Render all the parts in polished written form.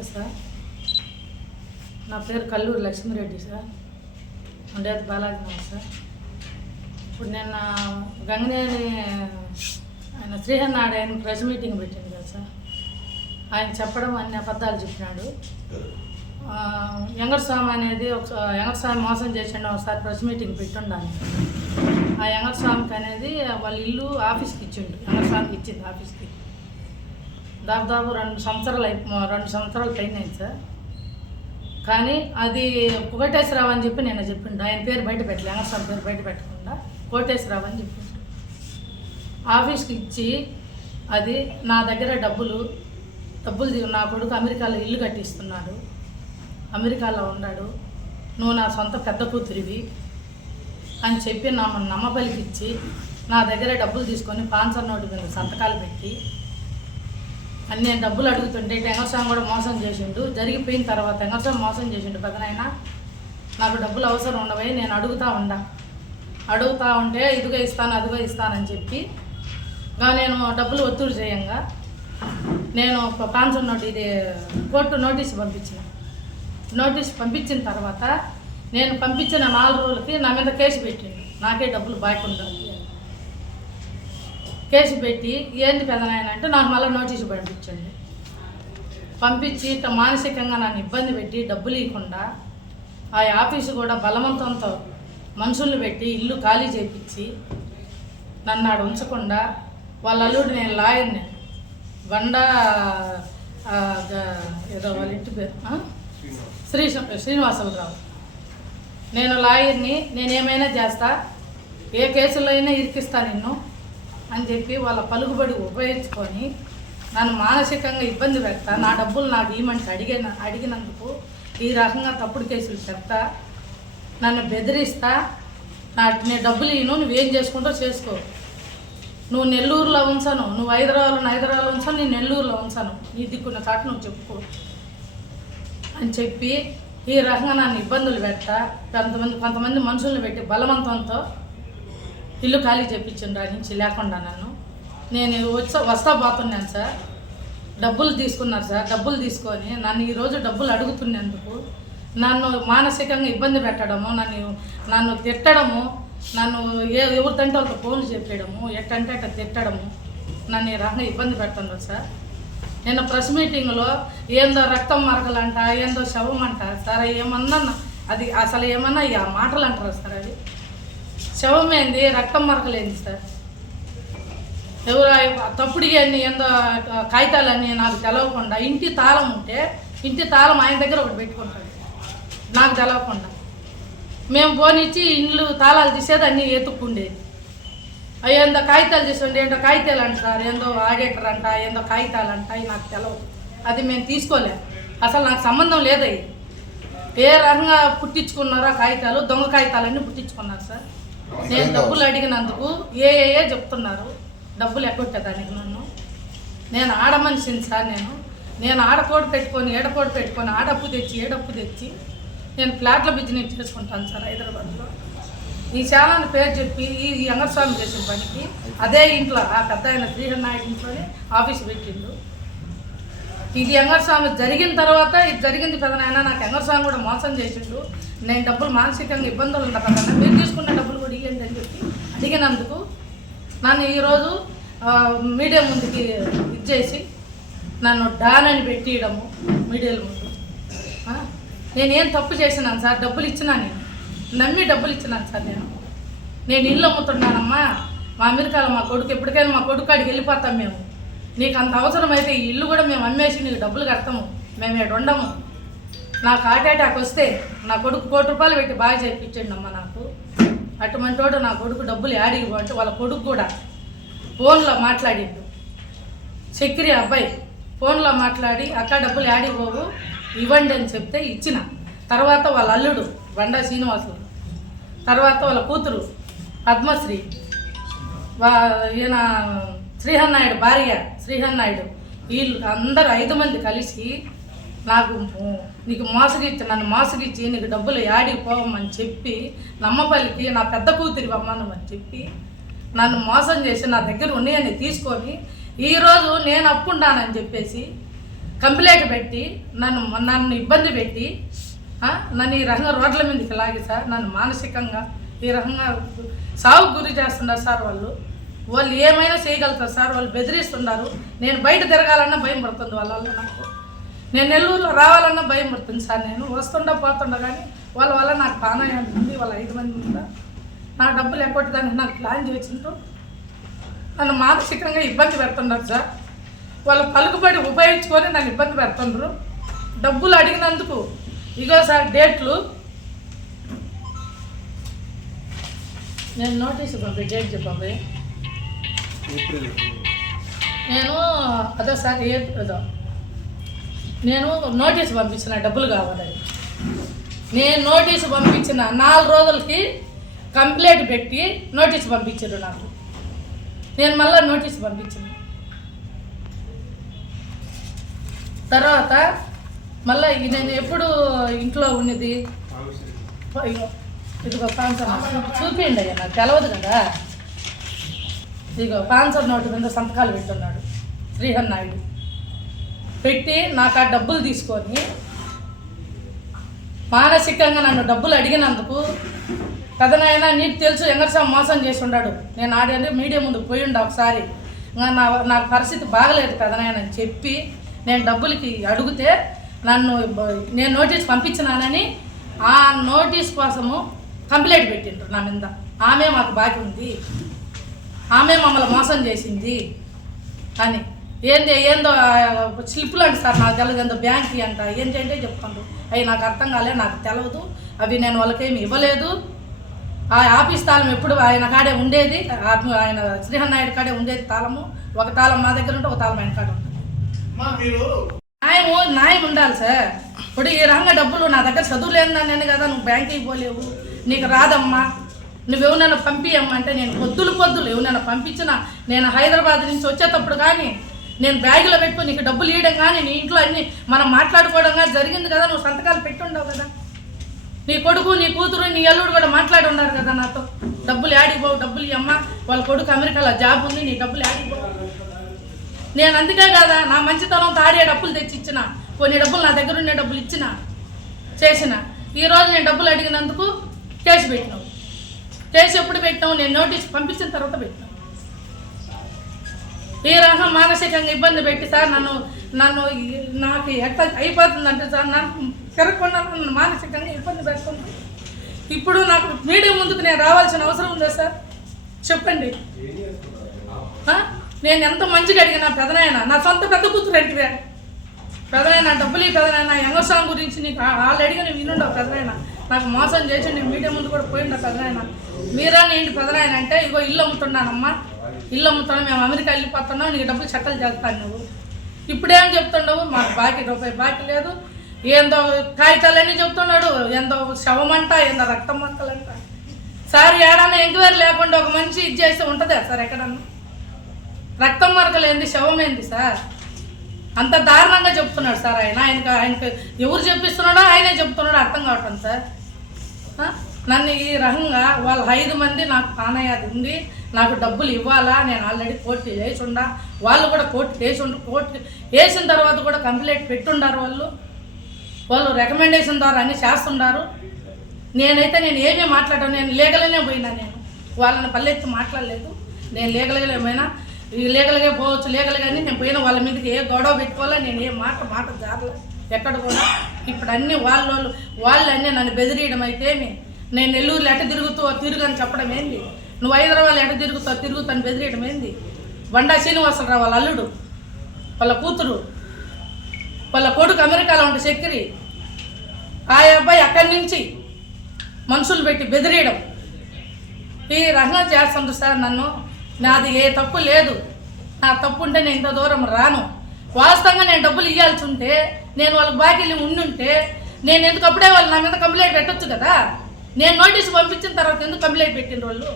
నమస్తే సార్. నా పేరు కల్లూరు లక్ష్మీరెడ్డి సార్. ఉండేది బాలాజీ సార్. ఇప్పుడు నిన్న గంగనేని ఆయన శ్రీహన్నాడు ఆయన ప్రెస్ మీటింగ్ పెట్టింది కదా సార్. ఆయన చెప్పడం అన్ని అబద్ధాలు చెప్పినాడు. వెంకటస్వామి అనేది వెంకటస్వామి మోసం చేసిండు. ఒకసారి ప్రెస్ మీటింగ్ పెట్టుండాలి. ఆ వెంకటస్వామికి అనేది వాళ్ళ ఇల్లు ఆఫీస్కి ఇచ్చిండు. వెంకటస్వామికి ఇచ్చింది ఆఫీస్కి. దాదాపు 2 సంవత్సరాలు పైన సార్. కానీ అది కోటేశ్వరరావు అని చెప్పి నేను చెప్పిండు. ఆయన పేరు బయట పెట్టలే, వెంకటస్వామి పేరు బయట పెట్టకుండా కోటేశ్వరరావు అని చెప్పిండు. ఆఫీస్కి ఇచ్చి అది నా దగ్గర డబ్బులు నా కొడుకు అమెరికాలో ఇల్లు కట్టిస్తున్నాడు, అమెరికాలో ఉన్నాడు, నువ్వు నా సొంత పెద్ద కూతురివి అని చెప్పి నమ్మపలికిచ్చి నా దగ్గర డబ్బులు తీసుకొని పాన్సర్ నోటు మీద సంతకాలు పెట్టి అన్నీ డబ్బులు అడుగుతుంటే వెంకటస్వామి కూడా మోసం చేసిండు. జరిగిపోయిన తర్వాత వెంకటస్వామి మోసం చేసిండు. పెద్దనైనా నాకు డబ్బులు అవసరం ఉండవై నేను అడుగుతూ ఉంటే ఇదిగో ఇస్తాను అదిగో ఇస్తానని చెప్పి నేను డబ్బులు ఒత్తిడి చేయంగా నేను పాన్సర్ నోటు ఇది కోర్టు నోటీసు పంపించిన తర్వాత నేను పంపించిన 4 రోజులకి నా మీద కేసు పెట్టిండు. నాకే డబ్బులు బాయకుండా కేసు పెట్టి ఏంది పెదనాయన అంటే నాకు మళ్ళీ నోటీసు పంపించి మానసికంగా నన్ను ఇబ్బంది పెట్టి డబ్బులు ఇవ్వకుండా ఆ ఆఫీసు కూడా బలవంతంతో మనుషులు పెట్టి ఇల్లు ఖాళీ చేయించి నన్ను ఆడ ఉంచకుండా వాళ్ళ అల్లుడు నేను లాయర్ని బండా ఏదో వాళ్ళ ఇంటి పేరు శ్రీనివాసరావు, నేను లాయర్ని, నేనేమైనా చేస్తా, ఏ కేసులో అయినా ఇరికిస్తా నిన్ను అని చెప్పి వాళ్ళ పలుకుబడి ఉపయోగించుకొని నన్ను మానసికంగా ఇబ్బంది పెడతా, నా డబ్బులు నాకు ఇవ్వమంటే అడిగినందుకు ఈ రకంగా తప్పుడు కేసులు పెడతా, నన్ను బెదిరిస్తా, నేను డబ్బులు ఇవ్వను, నువ్వేం చేసుకుంటో చేసుకో, నువ్వు నెల్లూరులో ఉంచను, నువ్వు హైదరాబాద్లో ఉంచను, నేను నెల్లూరులో ఉంచను, నీ దిక్కున్న చాటు నువ్వు చెప్పుకో అని చెప్పి ఈ రకంగా నన్ను ఇబ్బందులు పెడతా కొంతమంది మనుషులను పెట్టి బలవంతంతో ఇల్లు ఖాళీ చేయించండి ఆ నుంచి లేకుండా నేను వస్తా పోతున్నాను సార్. డబ్బులు తీసుకున్నారు సార్. డబ్బులు తీసుకొని నన్ను ఈరోజు డబ్బులు అడుగుతున్నందుకు నన్ను మానసికంగా ఇబ్బంది పెట్టడము, నన్ను తిట్టడము, నన్ను ఎవరితంటే వాళ్ళతో ఫోన్లు చెప్పేయడము, ఎట్టంటే అట్లా తిట్టడము, నన్ను ఈ రకంగా ఇబ్బంది పెడుతున్నారు సార్. నిన్న ప్రెస్ మీటింగ్లో ఏందో రక్తం మరకలంట, ఏందో శవం అంట సార్. ఏమన్నా అది అసలు ఏమన్నా ఆ మాటలు అంటారు సార్. అది శవం ఏంది, రక్తం మరకలేంది సార్. ఎవరు తప్పుడుగా ఏందో కాగితాలన్నీ నాకు తెలవకుండా, ఇంటి తాళం ఉంటే ఇంటి తాళం ఆయన దగ్గర ఒకటి పెట్టుకుంటాడు నాకు తెలవకుండా. మేము పోనిచ్చి ఇండ్లు తాళాలు తీసేది అన్నీ ఎత్తుక్కుండేది. ఏందో కాగితాలు తీసుకోండి, ఏంటో కాగితాలు అంటారు, ఏందో ఆడిటర్ అంట, ఏందో కాగితాలు అంట, అవి నాకు తెలవదు. అది మేము తీసుకోలేము, అసలు నాకు సంబంధం లేదయ్యి. ఏ రకంగా పుట్టించుకున్నారో కాగితాలు, దొంగ కాగితాలన్నీ పుట్టించుకున్నారు సార్. నేను డబ్బులు అడిగినందుకు ఏ చెప్తున్నారు, డబ్బులు ఎక్కొట్టేదానికి నేను ఆడ మనిషిని సార్. నేను ఆడకోడు పెట్టుకొని ఏడకోడు పెట్టుకొని ఆడప్పు తెచ్చి నేను ఫ్లాట్ల బిజినెస్ చేసుకుంటాను సార్ హైదరాబాద్లో. ఈ శాలని పేరు చెప్పి ఈ వెంకటస్వామి చేసిన పనికి అదే ఇంట్లో ఆ పెద్ద ఆయన శ్రీహన్నాయుడు ఇంట్లోనే ఆఫీస్ పెట్టిండు. ఇది వెంకటస్వామి జరిగిన తర్వాత ఇది జరిగింది పెదనాయన, నాకు వెంకటస్వామి కూడా మోసం చేసిండు, నేను డబ్బులు మానసికంగా ఇబ్బందులు ఉంటా కదన్నా, మీరు తీసుకున్న డబ్బులు కూడా ఇవ్వండి అని చెప్పి అడిగినందుకు నన్ను ఈరోజు మీడియా ముందుకి ఇచ్చేసి నన్ను డాన్ అని పెట్టియడము మీడియాల ముందు. నేనేం తప్పు చేసినాను సార్? డబ్బులు ఇచ్చినా, నేను నమ్మి డబ్బులు ఇచ్చినాను సార్. నేను ఇల్లు అమ్ముతున్నానమ్మా, మా అమెరికాలో మా కొడుకు ఎప్పటికైనా మా కొడుకు కాడికి వెళ్ళిపోతాం మేము, నీకు అంత అవసరమైతే ఈ ఇల్లు కూడా మేము అమ్మేసి నీకు డబ్బులు కడతాము, మేము ఇక్కడ ఉండము. నాకు హార్ట్ అటాక్ వస్తే నా కొడుకు ₹1 కోటి పెట్టి బాగా చేయించండి అమ్మ నాకు. అటువంటి వాడు నా కొడుకు డబ్బులు యాడికి అంటే వాళ్ళ కొడుకు కూడా ఫోన్లో మాట్లాడిండు. చక్రి అబ్బాయి ఫోన్లో మాట్లాడి అక్క డబ్బులు యాడికి పోవు ఇవ్వండి అని చెప్తే ఇచ్చిన. తర్వాత వాళ్ళ అల్లుడు బండా శ్రీనివాసులు, తర్వాత వాళ్ళ కూతురు పద్మశ్రీ, ఈయన శ్రీహన్నాయుడు భార్య శ్రీహన్నాయుడు, వీళ్ళు అందరూ 5 మంది కలిసి నీకు నన్ను మోసగిచ్చి నీకు డబ్బులు యాడికి పోవమని చెప్పి నమ్మపల్లికి నా పెద్ద కూతురి అమ్మనమని చెప్పి నన్ను మోసం చేసి నా దగ్గర ఉన్నాయని తీసుకొని ఈరోజు నేను అప్పుండానని చెప్పేసి కంప్లైంట్ పెట్టి నన్ను ఇబ్బంది పెట్టి నన్ను ఈ రకంగా రోడ్ల మీదకి లాగి సార్ నన్ను మానసికంగా ఈ రకంగా సాగుకు గురి చేస్తున్నారు సార్. వాళ్ళు ఏమైనా చేయగలుగుతారు సార్. వాళ్ళు బెదిరిస్తున్నారు. నేను బయట తిరగాలన్నా భయం పడుతుంది వాళ్ళ వల్ల. నాకు నేను నెల్లూరులో రావాలన్నా భయం పడుతుంది సార్. నేను పోతుండా కానీ వాళ్ళ వల్ల నాకు ప్రాణాయం ఉంది. వాళ్ళ 5 మంది మీద నా డబ్బులు ఎక్కొట్టడానికి నాకు ప్లాన్ చేసింటూ నన్ను మానసికంగా ఇబ్బంది పెడుతున్నారు సార్. వాళ్ళ పలుకుబడి ఉపయోగించుకొని నన్ను ఇబ్బంది పెడుతున్నారు. డబ్బులు అడిగినందుకు ఇగో సార్ డేట్లు నేను నోటీసు పంపి డేట్ చెప్పండి. నేను అదో సార్ అదో నేను నోటీసు పంపించిన డబ్బులు కావాలని. నేను నోటీసు పంపించిన 4 రోజులకి కంప్లైంట్ పెట్టి నోటీసు పంపించారు నాకు. నేను మళ్ళీ నోటీసు పంపించిన తర్వాత మళ్ళీ నేను ఎప్పుడు ఇంట్లో ఉన్నది ఇదిగో పాన్సర్ చూపించండి అయ్యా, నాకు తెలవదు కదా. ఇదిగో పాన్సర్ నోటు మీద సంతకాలు పెట్టున్నాడు శ్రీహర్ నాయుడు. పెట్టి నాకు ఆ డబ్బులు తీసుకొని మానసికంగా నన్ను డబ్బులు అడిగినందుకు కథనైనా నీకు తెలుసు ఎంగర్సా మోసం చేసి ఉన్నాడు. నేను ఆడే మీడియా ముందు పోయి ఉండా ఒకసారి. నాకు పరిస్థితి బాగలేదు కథనైనా అని చెప్పి నేను డబ్బులకి అడిగితే నేను నోటీస్ పంపించినానని ఆ నోటీస్ కోసము కంప్లైంట్ పెట్టిండ్రు నా మీద. ఆమె మాకు బాకీ ఉంది, ఆమె మమ్మల్ని మోసం చేసింది అని. ఏందో స్లిప్లు అంట సార్, నాకు తెలియదు. ఏందో బ్యాంక్ అంట ఏంటంటే చెప్తాను. అవి నాకు అర్థం కాలే, నాకు తెలియదు. అవి నేను వాళ్ళకేమి ఇవ్వలేదు. ఆ ఆఫీస్ తాళం ఎప్పుడు ఆయన కాడే ఉండేది, ఆయన శ్రీహర్ నాయుడు కాడే ఉండేది తాళము. ఒక తాళం మా దగ్గర ఉంటే ఒక తాళం ఆయన కాడ ఉంటుంది. న్యాయం ఉండాలి సార్. ఇప్పుడు ఈ రకంగా డబ్బులు నా దగ్గర చదువు లేదని కదా నువ్వు బ్యాంకుకి పోలేవు, నీకు రాదమ్మా, నువ్వెవరన్నా పంపియమ్మా అంటే నేను పొద్దులు ఎవరైనా పంపించినా నేను హైదరాబాద్ నుంచి వచ్చేటప్పుడు కానీ నేను బ్యాగులో పెట్టుకుని నీకు డబ్బులు ఇవ్వడం కానీ నీ ఇంట్లో అన్ని మనం మాట్లాడుకోవడం కానీ జరిగింది కదా. నువ్వు సంతకాలు పెట్టి ఉండవు కదా. నీ కొడుకు నీ కూతురు నీ అల్లుడు కూడా మాట్లాడి ఉన్నారు కదా నాతో. డబ్బులు యాడిపోవు, డబ్బులు ఇవ్వమ్మా, వాళ్ళ కొడుకు అమెరికాలో జాబ్ ఉంది, నీ డబ్బులు యాడిపోవు. నేను అందుకే కదా నా మంచితనం తాడే డబ్బులు తెచ్చి ఇచ్చిన, కొన్ని డబ్బులు నా దగ్గర ఉండే డబ్బులు ఇచ్చిన చేసిన. ఈరోజు నేను డబ్బులు అడిగినందుకు కేసు పెట్టినావు. కేసు ఎప్పుడు పెట్టినావు? నేను నోటీస్ పంపించిన తర్వాత పెట్టినావు. ఈ రకంగా మానసికంగా ఇబ్బంది పెట్టి సార్ నాకు ఎట్లా అయిపోతుందంటే సార్ నాకు తిరగకుండా నన్ను మానసికంగా ఇబ్బంది పెడుతుంది. ఇప్పుడు నాకు మీడియా ముందుకు నేను రావాల్సిన అవసరం ఉందా సార్? చెప్పండి. నేను ఎంత మంచిగా అడిగినా పెదనాయన, నా సొంత పెద్ద కూతురు అడిగివే పెదనాయన డబ్బులు పెదనాయన యంగస్వామి గురించి నీకు ఆల్రెడీ నేను వినుండవు పెదనాయన, నాకు మోసం చేసి నేను మీడియా ముందు కూడా పోయిండా పెదనాయన. మీరా ఏంటి పెదనాయన అంటే ఇగో ఇల్లు అమ్ముతున్నానమ్మా, ఇల్లు అమ్ముతాను, మేము అమెరికా వెళ్ళిపోతున్నావు, నీకు డబ్బులు చక్కలు చేస్తాను నువ్వు. ఇప్పుడేం చెప్తున్నావు? మాకు బాకీ రూపాయి బాకీ లేదు, ఏందో కాగితాలన్నీ చెప్తున్నాడు, ఏందో శవమంట, ఏందో రక్తం మొక్కలంట. సార్ ఏడన్నా ఎంక్వైరీ లేకుండా ఒక మనిషి ఇది చేస్తే ఉంటుందా సార్? ఎక్కడన్నా రక్తం మరకలు ఏంది, శవం ఏంది సార్? అంత దారుణంగా చెప్తున్నాడు సార్ ఆయనకు ఎవరు చెప్పిస్తున్నాడో ఆయనే చెప్తున్నాడో అర్థం కావటం సార్. నన్ను ఈ రకంగా వాళ్ళ 5 మంది నాకు ప్రాణయాది ఉంది, నాకు డబ్బులు ఇవ్వాలా, నేను ఆల్రెడీ కోర్టు వేసి ఉండా, వాళ్ళు కూడా కోర్టు వేసిన తర్వాత కూడా కంప్లైంట్ పెట్టుండారు. వాళ్ళు రికమెండేషన్ ద్వారా అన్నీ చేస్తుండారు. నేను ఏమీ మాట్లాడాను, నేను లీగల్గానే పోయినా, నేను వాళ్ళని పల్లెత్తి మాట్లాడలేదు. నేను లీగల్గా పోయినా, లీగల్గా పోవచ్చు, లీగల్గానే నేను పోయినా. వాళ్ళ మీదకి ఏ గొడవ పెట్టుకోవాలా, నేను ఏ మాట జారలే ఎక్కడ కూడా. ఇప్పుడు అన్నీ వాళ్ళు అన్నీ నన్ను బెదిరియడం అయితేమి, నేను నెల్లూరులో ఎట తిరుగని చెప్పడం ఏంది, నువ్వు హైదరాబాద్లో ఎట తిరుగుతాను బెదిరియడం ఏంది. బండా శ్రీనివాసరావు వాళ్ళ అల్లుడు, వాళ్ళ కూతురు, వాళ్ళ కొడుకు అమెరికాలో ఉంటే చక్కెరి, ఆ అబ్బాయి అక్కడి నుంచి మనుషులు పెట్టి బెదిరియడం, ఈ రకంగా చేస్తుంది సార్. నాది ఏ తప్పు లేదు, నా తప్పు ఉంటే నేను ఇంత దూరం రాను. వాస్తవంగా నేను డబ్బులు ఇవ్వాల్సి ఉంటే, నేను వాళ్ళకి బాకీలు ఉండుంటే నేను ఎందుకు అప్పుడే వాళ్ళు నా మీద కంప్లైంట్ పెట్టొచ్చు కదా. నేను నోటీసు పంపించిన తర్వాత ఎందుకు కంప్లైంట్ పెట్టిన వాళ్ళు?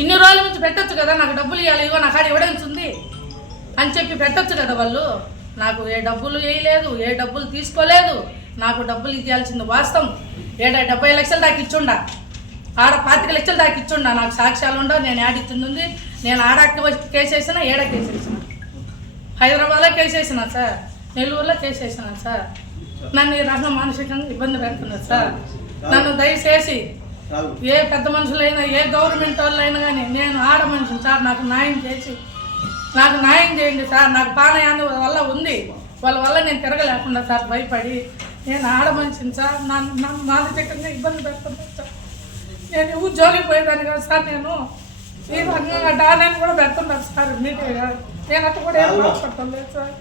ఇన్ని రోజుల నుంచి పెట్టొచ్చు కదా, నాకు డబ్బులు ఇవ్వాలి, ఇగో నా కాడ ఇవ్వడానికి ఉంది అని చెప్పి పెట్టొచ్చు కదా వాళ్ళు. నాకు ఏ డబ్బులు వేయలేదు, ఏ డబ్బులు తీసుకోలేదు. నాకు డబ్బులు ఇవ్వాల్సింది వాస్తవం. 70 లక్షలు దాకా ఇచ్చుండా, ఆడ 25 లక్షలు దాకా ఇచ్చుండా. నాకు సాక్ష్యాలు ఉండవు, నేను యాడిచ్చింది. నేను ఆడ కేసు వేసినా, ఏడ కేసు వేసిన, హైదరాబాద్లో కేసు వేసిన సార్. నెల్లూరులో చేసేసినాను సార్. నన్ను ఈ రకంగా మానసికంగా ఇబ్బంది పెడుతున్నారు సార్. నన్ను దయచేసి ఏ పెద్ద మనుషులైనా ఏ గవర్నమెంట్ వాళ్ళైనా కానీ నేను ఆడ మనిషిని సార్, నాకు న్యాయం చేయండి సార్. నాకు పానయాన్ని వల్ల ఉంది, వాళ్ళ వల్ల నేను తిరగలేకుండా సార్ భయపడి. నేను ఆడ మనిషిని సార్, నన్ను మానసికంగా ఇబ్బంది పెడుతున్నాను సార్. నేను ఉద్యోగికి పోయేదాన్ని కాదు సార్, నేను ఈ రకంగా డానని కూడా పెడుతున్నాను సార్ మీడియా. నేను అట్లా కూడా ఏం మాట్లాడటం లేదు సార్.